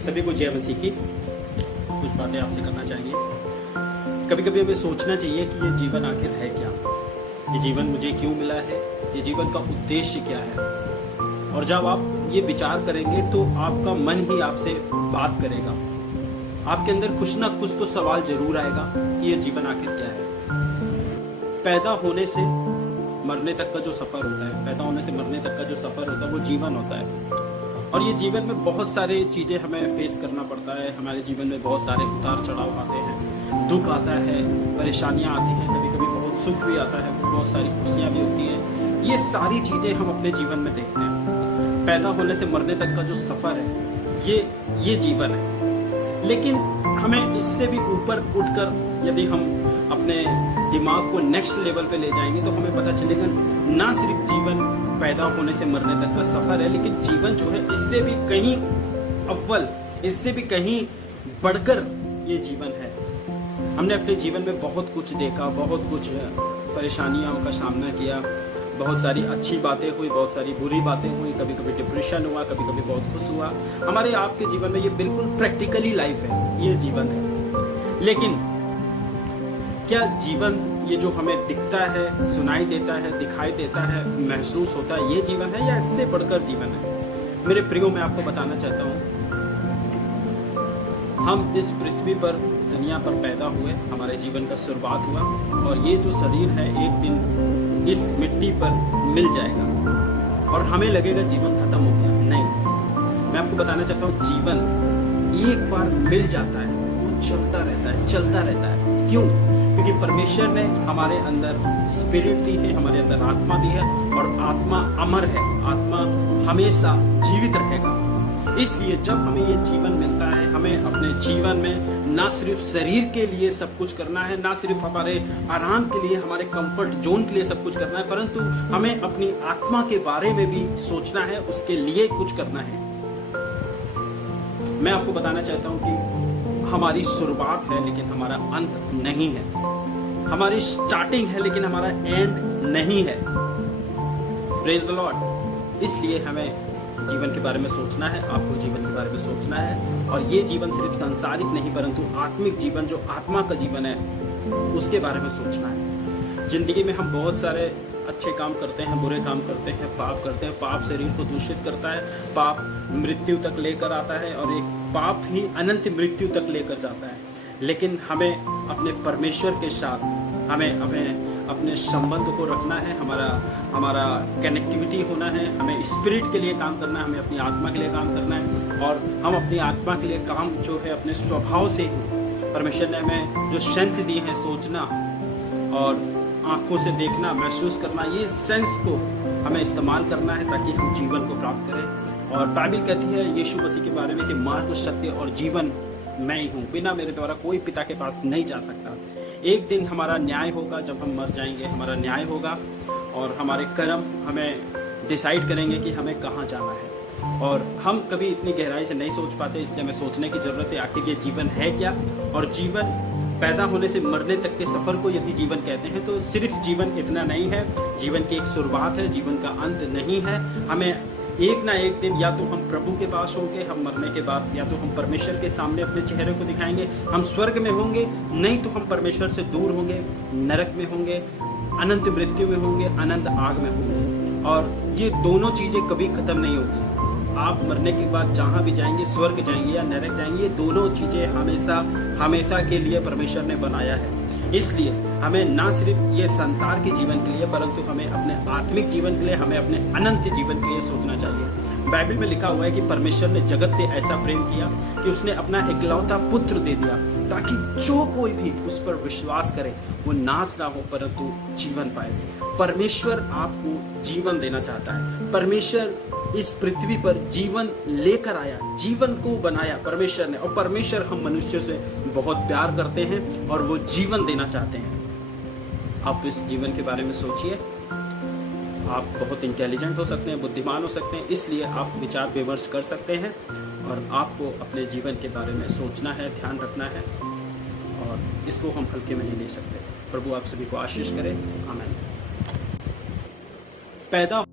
सभी को जय मसीह की। कुछ बातें आपसे करना चाहिए। कभी कभी हमें सोचना चाहिए कि ये जीवन आखिर है क्या, ये जीवन मुझे क्यों मिला है, ये जीवन का उद्देश्य क्या है। और जब आप ये विचार करेंगे तो आपका मन ही आपसे बात करेगा। आपके अंदर कुछ ना कुछ तो सवाल जरूर आएगा कि ये जीवन आखिर क्या है। पैदा होने से मरने तक का जो सफर होता है, पैदा होने से मरने तक का जो सफर होता है वो जीवन होता है। और ये जीवन में बहुत सारे चीज़ें हमें फेस करना पड़ता है। हमारे जीवन में बहुत सारे उतार चढ़ाव आते हैं, दुख आता है, परेशानियां आती हैं, कभी कभी बहुत सुख भी आता है, बहुत सारी खुशियां भी होती हैं। ये सारी चीज़ें हम अपने जीवन में देखते हैं। पैदा होने से मरने तक का जो सफ़र है ये जीवन है। लेकिन हमें इससे भी ऊपर उठकर यदि हम अपने दिमाग को नेक्स्ट लेवल पे ले जाएंगे तो हमें पता चलेगा ना सिर्फ जीवन पैदा होने से मरने तक का सफर है, लेकिन जीवन जो है इससे भी कहीं अव्वल, इससे भी कहीं बढ़कर ये जीवन है। हमने अपने जीवन में बहुत कुछ देखा, बहुत कुछ परेशानियों का सामना किया, बहुत सारी अच्छी बातें हुई, बहुत सारी बुरी बातें हुई, कभी कभी डिप्रेशन हुआ, कभी कभी बहुत खुश हुआ। हमारे आपके जीवन में ये बिल्कुल प्रैक्टिकली लाइफ है, ये जीवन है। लेकिन क्या जीवन ये जो हमें दिखता है, सुनाई देता है, दिखाई देता है, महसूस होता है, ये जीवन है या इससे बढ़कर जीवन है? मेरे प्रियो, मैं आपको बताना चाहता हूँ, हम इस पृथ्वी पर, दुनिया पर पैदा हुए, हमारे जीवन का शुरुआत हुआ और ये जो शरीर है एक दिन इस मिट्टी पर मिल जाएगा और हमें लगेगा जीवन खत्म हो गया। नहीं, मैं आपको बताना चाहता हूँ, जीवन एक बार मिल जाता है वो चलता रहता है, चलता रहता है। क्यों? क्योंकि परमेश्वर ने हमारे अंदर स्पिरिट दी है, हमारे अंदर आत्मा दी है और आत्मा अमर है, आत्मा हमेशा जीवित रहेगा। इसलिए जब हमें ये जीवन मिलता है, हमें अपने जीवन में ना सिर्फ शरीर के लिए सब कुछ करना है, ना सिर्फ हमारे आराम के लिए, हमारे कंफर्ट जोन के लिए सब कुछ करना है, परंतु हमें अपनी आत्मा के बारे में भी सोचना है, उसके लिए कुछ करना है। मैं आपको बताना चाहता हूँ कि हमारी शुरुआत है लेकिन हमारा अंत नहीं है, हमारी स्टार्टिंग है लेकिन हमारा एंड नहीं है। Praise the Lord. इसलिए हमें जीवन के बारे में सोचना है, आपको जीवन के बारे में सोचना है। और ये जीवन सिर्फ सांसारिक नहीं परंतु आत्मिक जीवन, जो आत्मा का जीवन है, उसके बारे में सोचना है। जिंदगी में हम बहुत सारे अच्छे काम करते हैं, बुरे काम करते हैं, पाप करते हैं। पाप शरीर को दूषित करता है, पाप मृत्यु तक लेकर आता है और एक पाप ही अनंत मृत्यु तक लेकर जाता है। लेकिन हमें अपने परमेश्वर के साथ हमें अपने संबंध को रखना है, हमारा कनेक्टिविटी होना है, हमें स्पिरिट के लिए काम करना है, हमें अपनी आत्मा के लिए काम करना है। और हम अपनी आत्मा के लिए काम जो है अपने स्वभाव से ही, परमेश्वर ने हमें जो सेंस दी है, सोचना और आंखों से देखना, महसूस करना, ये सेंस को हमें इस्तेमाल करना है ताकि हम जीवन को प्राप्त करें। और बाइबल कहती है यीशु मसीह के बारे में कि मार्ग, सत्य और जीवन मैं ही हूँ, बिना मेरे द्वारा कोई पिता के पास नहीं जा सकता। एक दिन हमारा न्याय होगा, जब हम मर जाएंगे हमारा न्याय होगा और हमारे कर्म हमें डिसाइड करेंगे कि हमें कहाँ जाना है। और हम कभी इतनी गहराई से नहीं सोच पाते, इसलिए हमें सोचने की जरूरत है आखिर ये जीवन है क्या। और जीवन पैदा होने से मरने तक के सफर को यदि जीवन कहते हैं तो सिर्फ जीवन इतना नहीं है, जीवन की एक शुरुआत है, जीवन का अंत नहीं है। हमें एक ना एक दिन या तो हम प्रभु के पास होंगे, हम मरने के बाद या तो हम परमेश्वर के सामने अपने चेहरे को दिखाएंगे, हम स्वर्ग में होंगे, नहीं तो हम परमेश्वर से दूर होंगे, नरक में होंगे, अनंत मृत्यु में होंगे, अनंत आग में होंगे। और ये दोनों चीजें कभी खत्म नहीं होगी। आप मरने के बाद जहाँ भी जाएंगे, स्वर्ग जाएंगे या नरक जाएंगे, ये दोनों चीजें हमेशा के लिए परमेश्वर ने बनाया है। इसलिए हमें ना सिर्फ ये संसार के जीवन के लिए परंतु हमें अपने आत्मिक जीवन के लिए, हमें अपने अनंत जीवन के लिए सोचना चाहिए। बाइबल में लिखा हुआ है कि परमेश्वर ने जगत से ऐसा प्रेम किया कि उसने अपना इकलौता पुत्र दे दिया ताकि जो कोई भी उस पर विश्वास करे वो नाश ना हो परंतु जीवन पाए। परमेश्वर आपको जीवन देना चाहता है। परमेश्वर इस पृथ्वी पर जीवन लेकर आया, जीवन को बनाया परमेश्वर ने। और परमेश्वर हम मनुष्यों से बहुत प्यार करते हैं और वो जीवन देना चाहते हैं। आप इस जीवन के बारे में सोचिए। आप बहुत इंटेलिजेंट हो सकते हैं, बुद्धिमान हो सकते हैं, इसलिए आप विचार विमर्श कर सकते हैं और आपको अपने जीवन के बारे में सोचना है, ध्यान रखना है और इसको हम हल्के में नहीं ले सकते। प्रभु आप सभी को आशीष करे। आमीन। पैदा